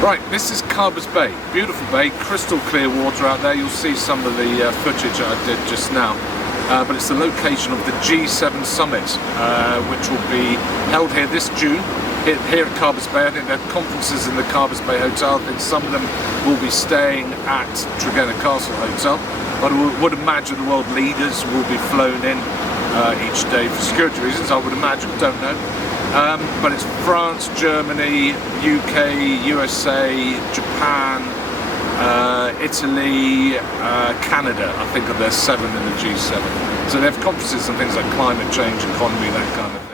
Right, this is Carbis Bay, beautiful bay, crystal clear water out there. You'll see some of the footage I did just now. But it's the location of the G7 summit, which will be held here this June, here at Carbis Bay. I think there are conferences in the Carbis Bay Hotel. I think some of them will be staying at Tregenna Castle Hotel. But I would imagine the world leaders will be flown in each day for security reasons, I would imagine, don't know. But it's France, Germany, UK, USA, Japan, Italy, Canada, I think there's 7 in the G7. So they have conferences on things like climate change, economy, that kind of thing.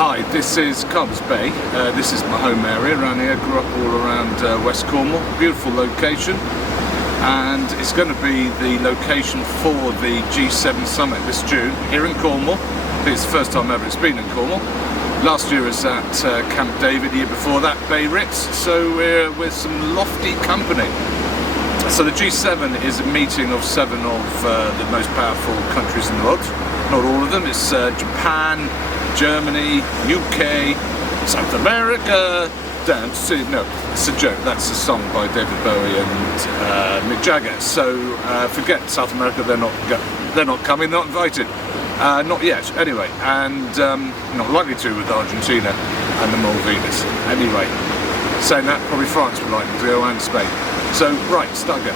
Hi, this is Carbis Bay. This is my home area around here. Grew up all around West Cornwall. Beautiful location, and it's going to be the location for the G7 summit this June here in Cornwall. I think it's the first time ever it's been in Cornwall. Last year was at Camp David, the year before that Bay Ritz, so we're with some lofty company. So the G7 is a meeting of 7 of the most powerful countries in the world. Not all of them. It's Japan, Germany, UK, South America, no, it's a joke. That's a song by David Bowie and Mick Jagger. So forget South America. They're not coming. They're not invited. Not yet. Anyway, and not likely to with Argentina and the Maldives. Anyway, saying that, probably France would like to go, and Spain. So right, start again.